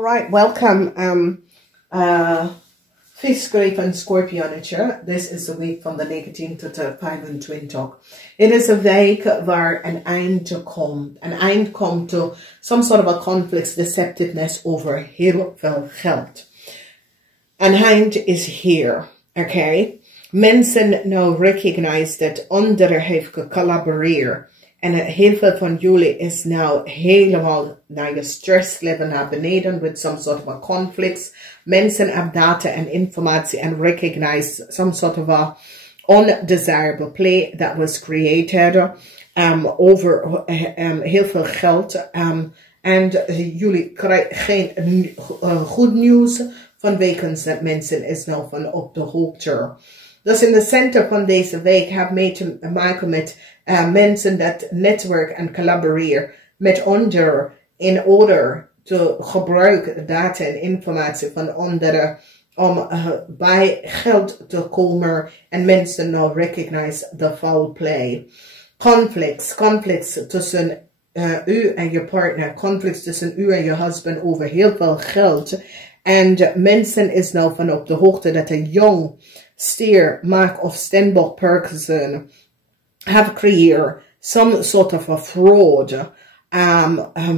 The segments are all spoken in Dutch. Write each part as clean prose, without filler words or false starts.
All right, welcome. Vissen Kreeft Schorpioen. This is de week van de 19 tot de 25. Het is een week waar een eind komt. Een eind komt to some sort of a conflict, deceptiveness over heel veel geld. Een eind is here, okay? Mensen now recognize dat anderen heeft gecollaboreerd. En heel veel van jullie is nou helemaal naar je stresslevel naar beneden with some sort of a conflicts. Mensen hebben data en informatie and recognize some sort of a undesirable play that was created over heel veel geld. En jullie krijgen geen goed nieuws vanwege dat mensen is nou van op de hoogte. Dus in de center van deze week hebben mee te maken met mensen dat netwerk en collaboreren met anderen in order te gebruiken data en informatie van anderen om bij geld te komen en mensen nou recognize the foul play. Conflicts tussen u en je partner, conflicts tussen u en je husband over heel veel geld. En mensen is nou van op de hoogte dat een jong stier, maak of steenbok person have creëerd some sort of a fraud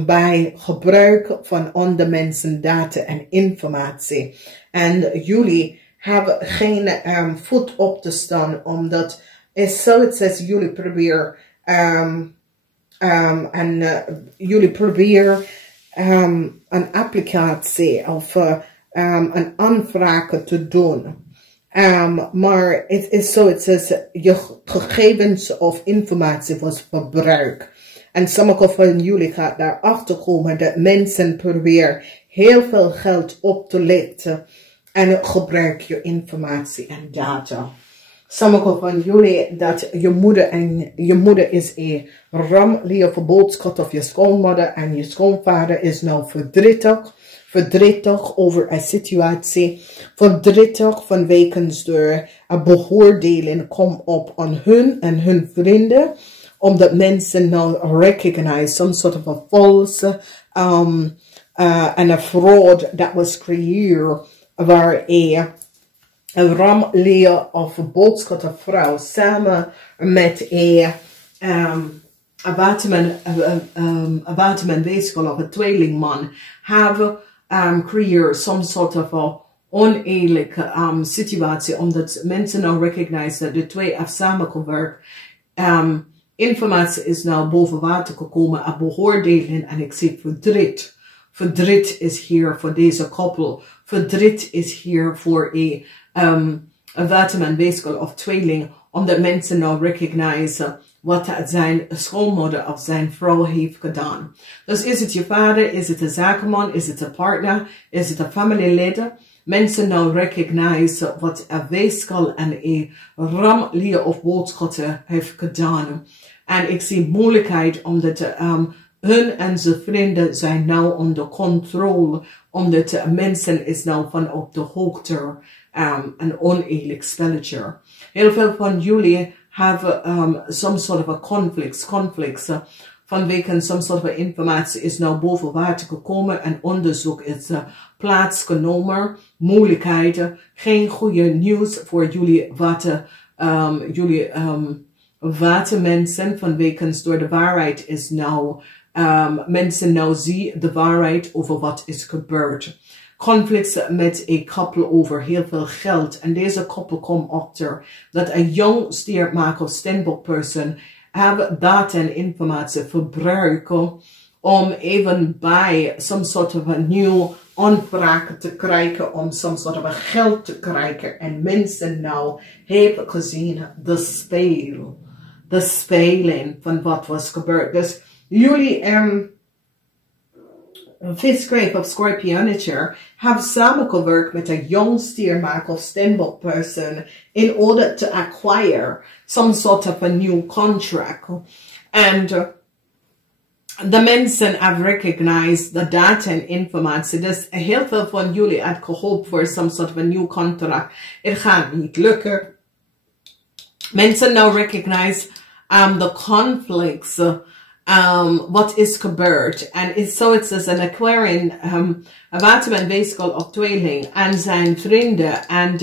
bij gebruik van andere mensen data en informatie. En jullie hebben geen voet op te staan, omdat is zoiets als jullie proberen jullie proberen een applicatie of een aanvraag te doen. Maar het is zoiets als je gegevens of informatie was verbruikt. En sommige van jullie gaan daarachter komen dat mensen proberen heel veel geld op te letten en gebruik je informatie en data. Sommige van jullie dat je moeder is een ramlige boodschap of je schoonmoeder en je schoonvader is nou verdrietig over een situatie, verdrietig vanwege de beoordeling komt op aan hun en hun vrienden, omdat mensen nou recognize some sort of a false and a fraud that was created waar een ramlige of boodschap vrouw samen met een waterman of een tweelingman hebben creëer some sort of a oneerlijke situatie, omdat mensen nou recognize dat de twee hebben samengewerkt. Informatie is nou boven water gekomen en beoordeling en ik zie verdriet. Verdriet is hier voor deze koppel. Verdriet is hier voor een waterman of tweeling, omdat mensen nou recognize wat zijn schoonmoeder of zijn vrouw heeft gedaan. Dus is het je vader, is het een zakenman, is het een partner, is het een familielid? Mensen nou recognize wat een weeskal en een ramlier of boodschappen heeft gedaan. En ik zie moeilijkheid omdat hun en zijn vrienden zijn nou onder controle, omdat mensen is nou van op de hoogte een oneerlijk spelletje. Heel veel van jullie hebben some sort of a conflicts vanwege some sort of a informatie is nou boven water gekomen en onderzoek is plaatsgenomen, moeilijkheden, geen goede nieuws voor jullie watermensen vanwege door de waarheid is nou mensen nou zien de waarheid over wat is gebeurd. Conflicts met een koppel over heel veel geld. En deze koppel komt achter dat een jong stiermaker of steenbok person hebben data en informatie verbruiken om even bij some sort of een nieuw aanvraag te krijgen, om some sort of geld te krijgen. En mensen nou hebben gezien de speling van wat was gebeurd. Dus jullie Vissen Kreeft Schorpioen hebben samengewerkt met een jong stiermaker of steenbok person in order to acquire some sort of a new contract. And de mensen hebben recognized de data en informatie. Dus heel veel van jullie hebben gehoopt voor some sort of a new contract. Het gaat niet lukken. Mensen now recognize the conflicts wat is gebeurd. En het is een Aquarian, een waterman weeskal op tweeling en zijn vrienden en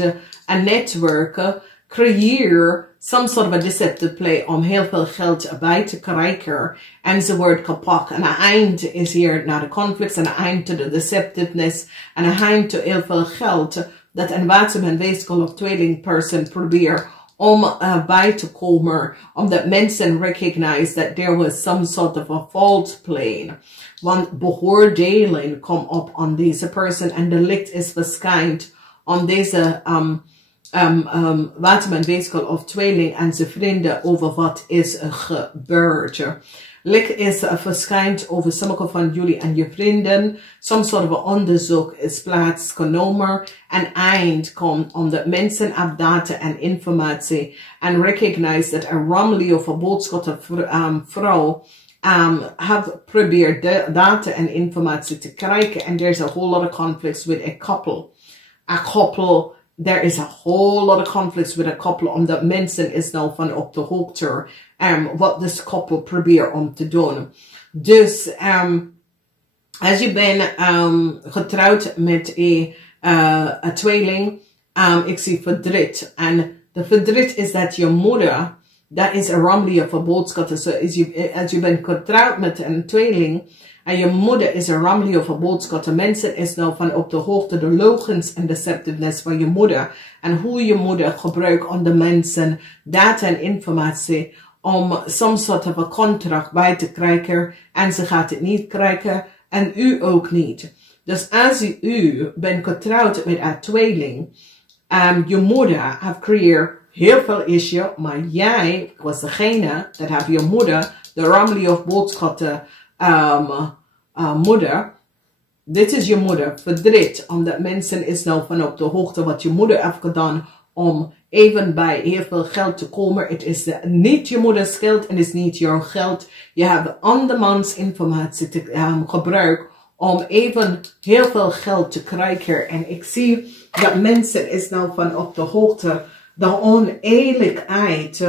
netwerken creëer some sort of a deceptive play om heel veel geld bij te krijgen. En ze wordt kapot. En een eind is hier naar de conflicts, en een eind to de deceptiveness, en een eind to heel veel geld dat een waterman weeskal of tweeling person probeert om bij te komen, omdat mensen recognize that there was some sort of a fault play. Want beoordeling komt op aan deze person en de licht is verschijnd aan deze waterman weeskal of tweeling en zijn vrienden over wat is gebeurd. Licht is verschijnt over sommige van jullie en je vrienden. Some sort of onderzoek is plaatsgenomen. En eind komt omdat mensen op data en informatie en recognize dat een rammelie of een boodschap vrouw have probeerd data en informatie te krijgen. And there's a whole lot of conflicts with a couple. There is a whole lot of conflicts with a couple, omdat mensen is nou van op de hoogte wat this couple probeert om te doen. Dus als je bent getrouwd met een tweeling, ik zie verdriet. En de verdriet is dat je moeder, dat is een rammelie of een boodschap. So als je bent getrouwd met een tweeling, en je moeder is een rammelie of een boodschap. De mensen is nou van op de hoogte de leugens en deceptiveness van je moeder. En hoe je moeder gebruikt aan de mensen data en informatie om some sort of een contract bij te krijgen. En ze gaat het niet krijgen. En u ook niet. Dus als u bent getrouwd met een tweeling. Je moeder heeft creëerd heel veel issue. Maar jij was degene dat heeft je moeder de rammelie of boodschappen moeder, dit is je moeder, verdriet, omdat mensen is nou van op de hoogte wat je moeder heeft gedaan om even bij heel veel geld te komen. Het is niet je moeders geld en het is niet jouw geld. Je hebt andermans informatie te gebruiken om even heel veel geld te krijgen. En ik zie dat mensen is nou van op de hoogte de oneerlijkheid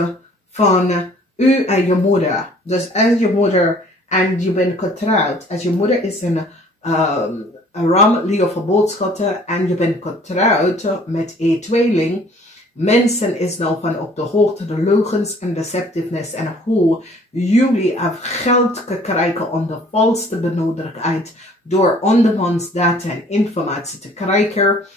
van u en je moeder. Dus als je moeder en je bent getrouwd. Als je moeder is een rammelie of een boodschap en je bent getrouwd met een tweeling. Mensen is nou van op de hoogte de leugens en deceptiveness en hoe jullie geld krijgen om de valste benodigdheid door andermans data en informatie te krijgen.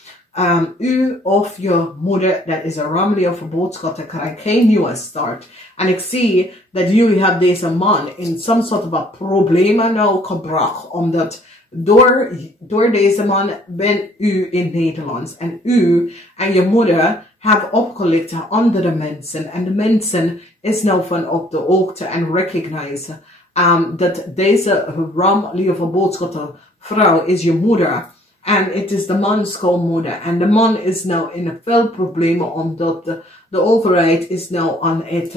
U of je moeder, dat is een rammelie of een boodschap, dat krijgt geen nieuwe start. En ik zie dat jullie hebben deze man in some sort of problemen nou gebracht, omdat door deze man bent u in Nederland. En u en je moeder hebben opgelicht aan andere mensen. En de mensen is nou van op de hoogte en recognize dat deze rammelie of een boodschap vrouw is je moeder. En het is de man's schoonmoeder. En de man is nou in veel problemen omdat de overheid is nou aan het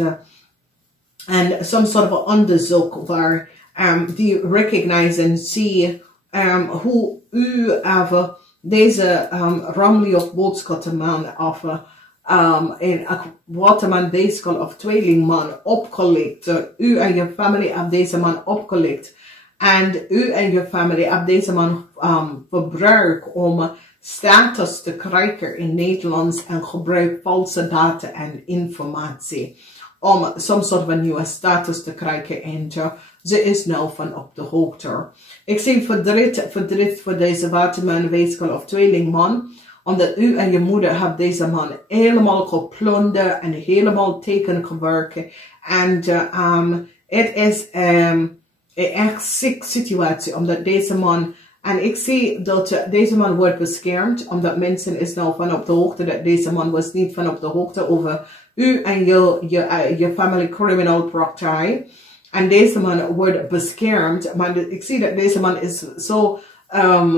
en some sort of onderzoek waar die recognize en zie hoe u deze rammelie of boodschappenman of waterman weeskal of tweelingman opgelicht. U en je familie hebben deze man opgelicht. En u en je familie hebben deze man gebruikt om status te krijgen in Nederland en gebruik valse data en informatie. Om some sort of een nieuwe status te krijgen en ze is nou van op de hoogte. Ik zie verdriet voor deze waterman, weeskal of tweelingman. Omdat u en je moeder hebben deze man helemaal geplunderd en helemaal tegengewerkt. En het is een echt ziek situatie, omdat deze man, en ik zie dat deze man wordt beschermd, omdat mensen is nou van op de hoogte dat deze man was niet van op de hoogte over u en je family criminal praktijk. En deze man wordt beschermd, maar ik zie dat deze man is zo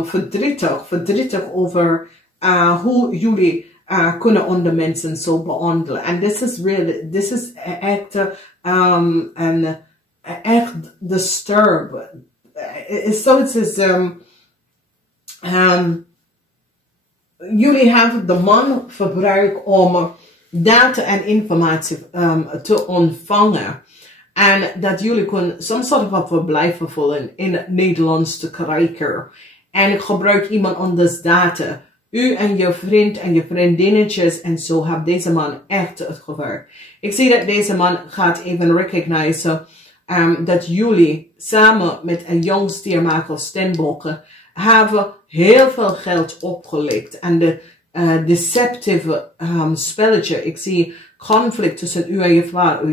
verdrietig over hoe jullie kunnen onder mensen zo behandelen. En this is echt echt disturbed. Jullie hebben de man gebruikt om data en informatie te ontvangen. En dat jullie kunnen some sort of verblijf vervullen in het Nederlands te krijgen. En ik gebruik iemand anders data. U en je vriend en je vriendinnetjes en zo heeft deze man echt het gewerkt. Ik zie dat deze man gaat even recognizen dat jullie samen met een jong stiermaker Stenbokken hebben heel veel geld opgelegd. En de deceptieve spelletje, ik zie conflict tussen u en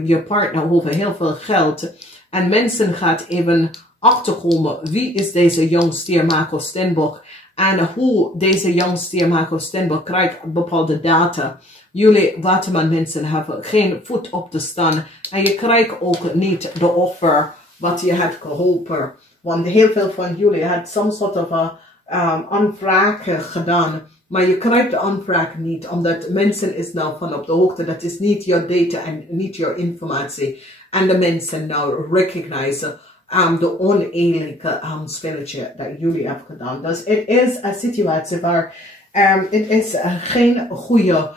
je partner over heel veel geld. En mensen gaan even achterkomen wie is deze jong stiermaker Stenbok. En hoe deze jong stiermaker Stenbok krijgt bepaalde data. Jullie waterman mensen hebben geen voet op te staan. En je krijgt ook niet de offer wat je hebt geholpen. Want heel veel van jullie had some sort of aanvraag gedaan. Maar je krijgt de aanvraag niet. Omdat mensen is nou van op de hoogte. Dat is niet jouw data en niet jouw informatie. En de mensen nou recognizen. De oneerlijke spelletje dat jullie hebben gedaan. Dus het is een situatie waar het is geen goede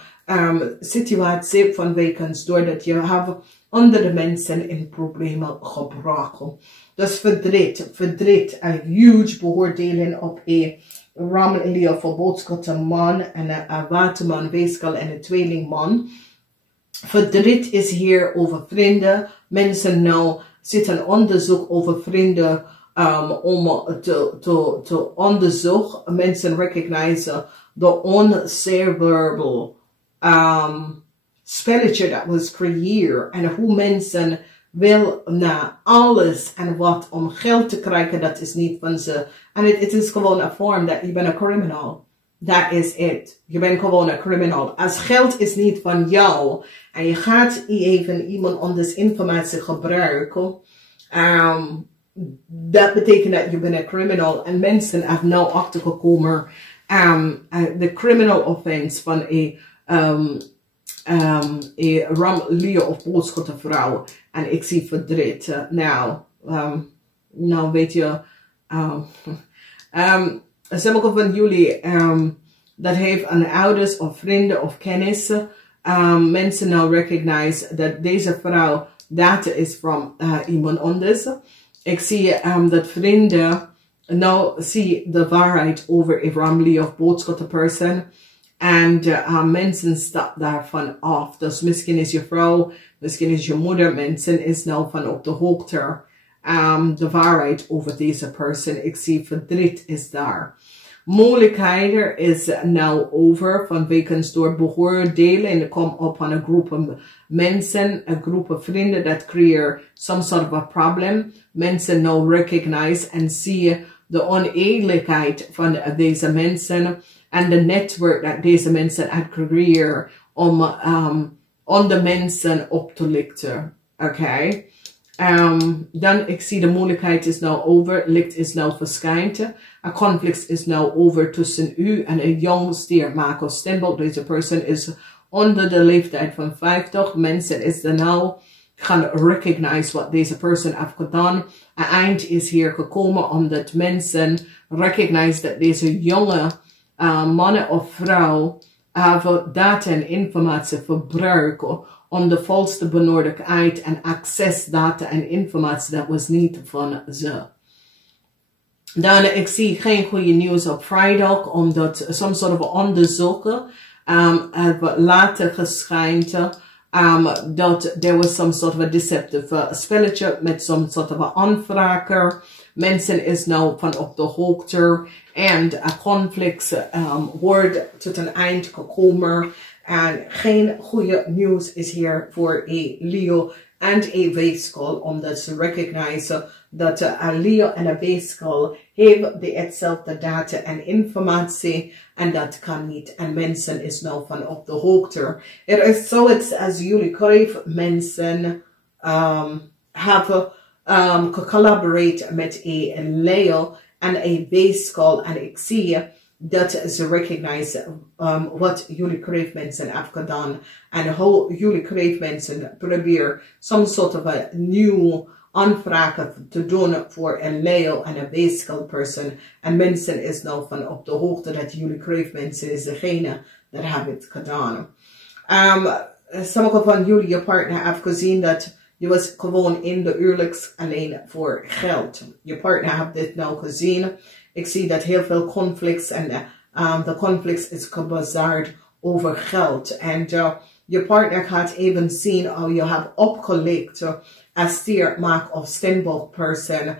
situatie van weekends doordat je hebt andere mensen in problemen gebracht. Dus verdriet, een huge beoordeling op een Ram-Leo verboodskotte man en een waterman, weeskal en een tweelingman. Verdriet is hier over vrienden. Mensen nou zitten onderzoek over vrienden om te onderzoeken. Mensen recognizen de oncerebral spelletje dat was creëerd. En hoe mensen wil naar alles en wat om geld te krijgen, dat is niet van ze. En het is gewoon een vorm dat je bent een criminal. Dat is het. Je bent gewoon een criminal. Als geld is niet van jou en je gaat even iemand anders informatie gebruiken, dat betekent dat je bent een criminal. En mensen hebben nou achtergekomen de criminal offense van een Ram-Leo of boodschatte vrouw. En ik zie verdriet. Nou weet je, sommige van jullie dat heeft aan ouders of vrienden of kennissen. Mensen nou recognize dat deze vrouw data is van iemand anders. Ik zie dat vrienden nou zie de waarheid over een Ram-Leo of boodschatte person. En mensen stappen daarvan af. Dus misschien is je vrouw, misschien is je moeder. Mensen is nou van op de hoogte. De waarheid over deze persoon. Ik zie verdriet is daar. Mogelijkheden is nou over. Vanwege door beoordelen. En kom op aan een groep mensen. Een groep vrienden dat creëert some sort of a problem. Mensen nou recognize en zie de oneerlijkheid van deze mensen. En de netwerk dat deze mensen hebben gecreëerd om andere mensen op te lichten. Oké. Dan ik zie de mogelijkheid is nou over. Licht is nou verschijnt. Een conflict is nou over tussen u en een jong stiermaker Stenbok. Deze persoon is onder de leeftijd van 50. Mensen is er nou gaan recognize wat deze persoon heeft gedaan. Een eind is hier gekomen omdat mensen recognize dat deze jonge mannen of vrouw hebben data en informatie verbruiken om de volste benodigdheid en accessdata en informatie dat was niet van ze. Dan ik zie geen goede nieuws op vrijdag omdat some sort of onderzoeken later geschijnt dat there was some sort of a deceptive spelletje met some sort of a aanvrager. Mensen is nou van op de hoogte en een conflict wordt tot een eind gekomen. En geen goede nieuws is hier voor een Leo en een weeskal, omdat ze recognizen dat een Leo en een weeskal hebben hetzelfde data en informatie en dat kan niet. En mensen is nou van op de hoogte. Er is zoiets als jullie kreeft mensen hebben gecollaboreerd met een Leo en een weeskal en ik zie dat ze recognize wat jullie kreeftmensen hebben gedaan. En hoe jullie kreeftmensen proberen some sort of a nieuw aanvragen te doen voor een Leo en een weeskal person. En mensen is nou van op de hoogte dat jullie kreeftmensen is degene dat hebben het gedaan. Sommige van jullie, je partner, hebben gezien dat Je was gewoon in de huwelijks alleen voor geld. Je partner heeft dit nou gezien. Ik zie dat heel veel conflicts en de conflicts is gebaseerd over geld. En je partner gaat even zien hoe je hebt opgelicht als stier, maak of steenbok person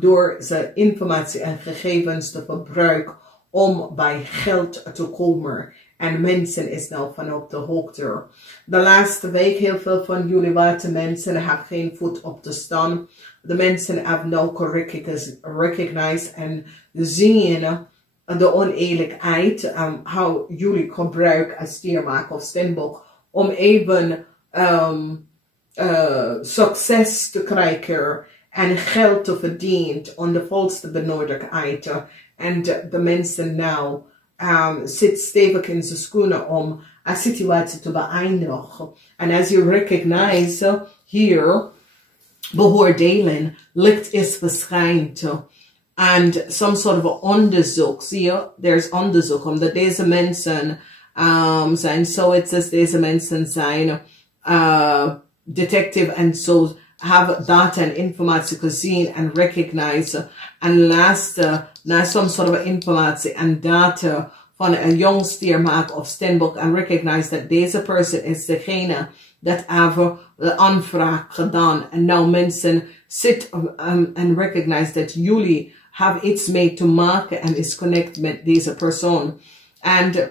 door zijn informatie en gegevens te gebruiken om bij geld te komen. En mensen is nou van op de hoogte. De laatste week heel veel van jullie watermensen hebben geen voet op te staan. De mensen hebben nou recognized en zien de oneerlijkheid. Hoe jullie gebruiken als stiermaak of steenbok om even succes te krijgen en geld te verdienen aan de volste benodigdheid. En de mensen nou zit stevig in zijn schoenen om een situatie te beëindigen. En als je recognize hier beoordelen, licht is verschijnt. En some sort of onderzoek, zie je, er is onderzoek, omdat deze mensen zijn zoiets als deze mensen zijn detective en zo hebben data en informatie gezien en recognize en luisteren naar some sort of informatie en data van een jong stiermaak of steenbok en recognize dat deze persoon is degene dat hebben de aanvraag gedaan en nou mensen zitten en recognize dat jullie hebben iets mee te maken en is connect met deze persoon. En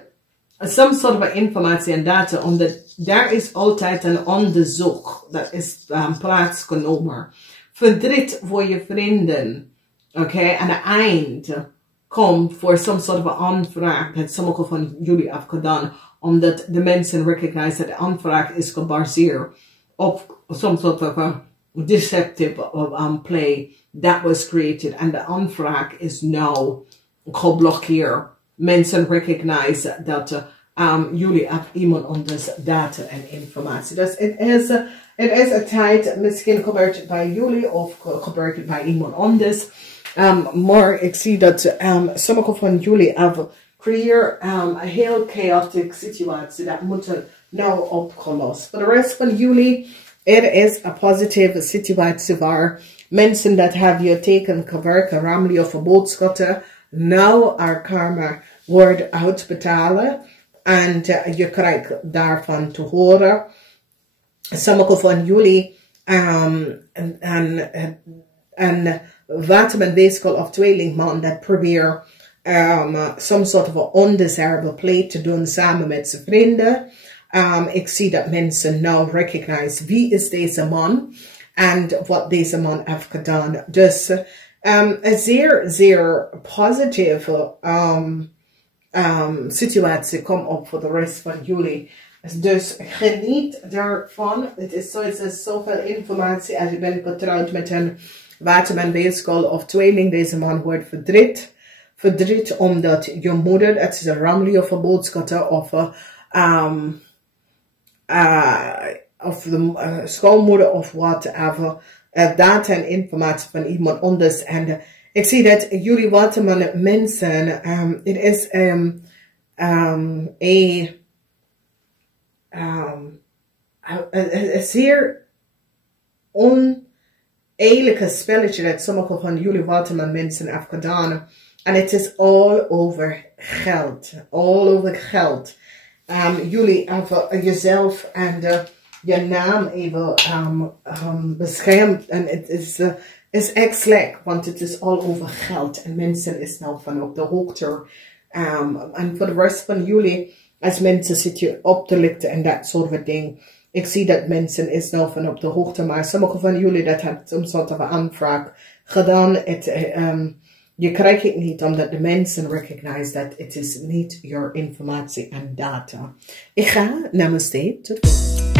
some sort of informatie en data, omdat daar is altijd een onderzoek dat is plaatsgenomen. Verdriet voor je vrienden, oké, en het eind komt voor some sort of aanvraag dat sommige van jullie hebben gedaan, omdat de mensen recognize dat de aanvraag is gebaseerd op some sort of a deceptive play that was created, and de aanvraag is now geblokkeerd. Mensen recognize dat jullie hebben iemand anders data en informatie. Dus het is een tijd, misschien gebeurt het bij jullie of gebeurt het bij iemand anders. Maar ik zie dat sommige van jullie hebben creëer een heel chaotische situatie dat moet nou opgelost. Voor de rest van jullie, er is een positieve situatie waar mensen dat hebben je teken gewerkt, ramli of boodschappen, nou haar karma wordt uitbetalen. En je krijgt daarvan te horen. Sommige van jullie en waterman of tweelingman dat probeert some sort of undesirable play te doen samen met zijn vrienden. Ik zie dat mensen nou recognize wie is deze man en wat deze man heeft gedaan. Dus een zeer, zeer positieve situatie komt op voor de rest van jullie. Dus geniet daarvan. Het is zoveel informatie. Als je bent getrouwd met een waterman of tweeling, deze man wordt verdriet omdat je moeder, het is een ramli of een boodschapper of de schoonmoeder of whatever, data en informatie van iemand anders. En ik zie dat jullie waterman mensen, het is een zeer oneerlijke spelletje dat sommige van jullie waterman mensen hebben gedaan. En het is all over geld. All over geld. Jullie hebben jezelf en je naam even beschermd. En het is echt slecht, want het is all over geld. En mensen is nou van op de hoogte. En voor de rest van jullie, als mensen zitten op te lichten en dat soort dingen. Ik zie dat mensen is nou van op de hoogte, maar sommige van jullie dat hebben some soort van aanvraag gedaan. Je krijgt het niet omdat de mensen recognize dat het is niet jouw informatie en data. Ik ga, namaste, tot volgende.